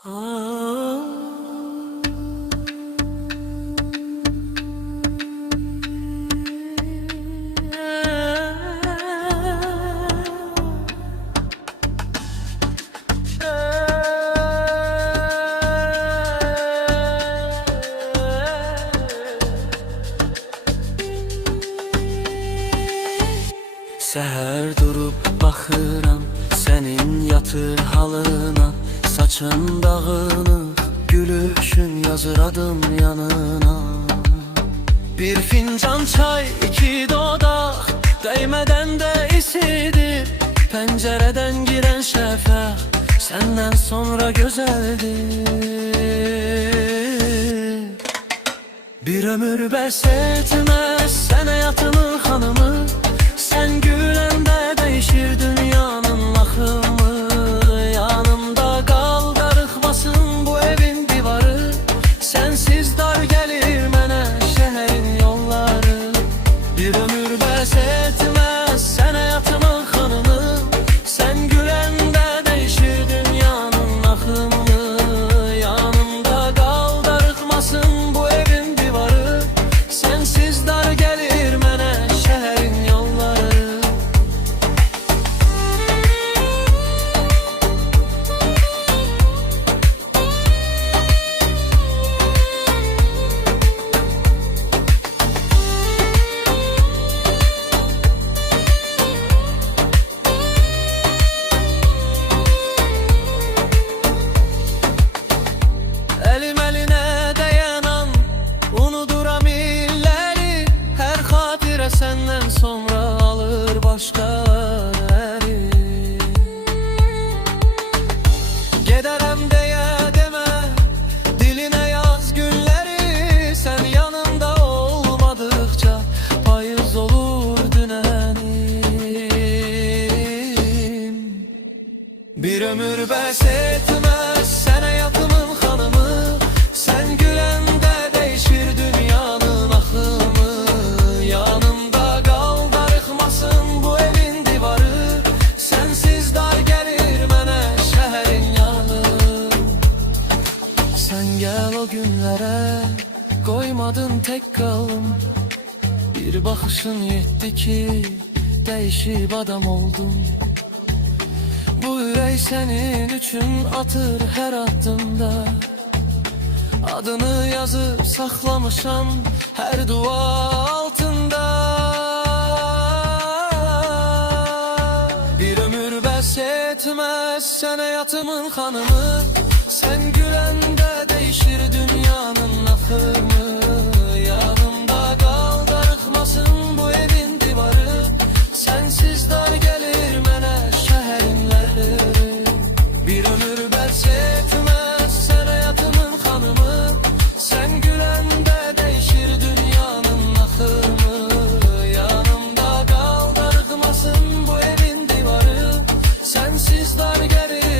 Səhər durub baxıram sənin yatır halına, saçın dağınıq, gülüşün yazır adım yanına. Bir fincan çay, iki dodaq, dəymədən də isidir. Pəncərədən girən şəfəq səndən sonra gözəldir. Bir ömür bəs etməz sənə yatımın xanımı, sen güləndə değişir dünyanın axımı. Yanımda qal, darıxmasın bu evin divarı, sensiz dar gəlir mənə şəhərin yolları. Bir ömür bəs etməz sənə yatımın xanımı, sen güləndə değişir dünyanın axımı. Yanımda qal, darıxmasın bu evin divarı, sensiz dar gəlir mənə şəhərin yolları. Elim eline değen an unuduram illeri, her hatire senden sonra alır başka eri. Giderem diye deme, diline yaz günleri, sen yanımda olmadıkça payız olur dünenim. Bir ömür bəs etmez sənə yatımın xanımı, sen güləndə değişir dünyanın axımı. Yanımda qal, darıxmasın bu evin divarı, sensiz dar gəlir mənə şəhərin yanı. Sen gel o günlərə, koymadın tek qalım. Bir baxışın yetti ki, değişip adam oldum. Bu ürək senin üçün atır hər addımda, adını yazıb saxlamışam hər dua altında. Bir ömür bəs etməz sənə yatımın xanımı, sen güləndə değişir dünyanın axımı. Yanımda qal, darıxmasın bu evin divarı, sensiz dar gəlir mənə şəhərinləri. Bir ömür bəs etməz sənə yatımın xanımı, sen güləndə değişir dünyanın axımı. Yanımda qal, darıxmasın bu evin divarı, sensiz dar gəlir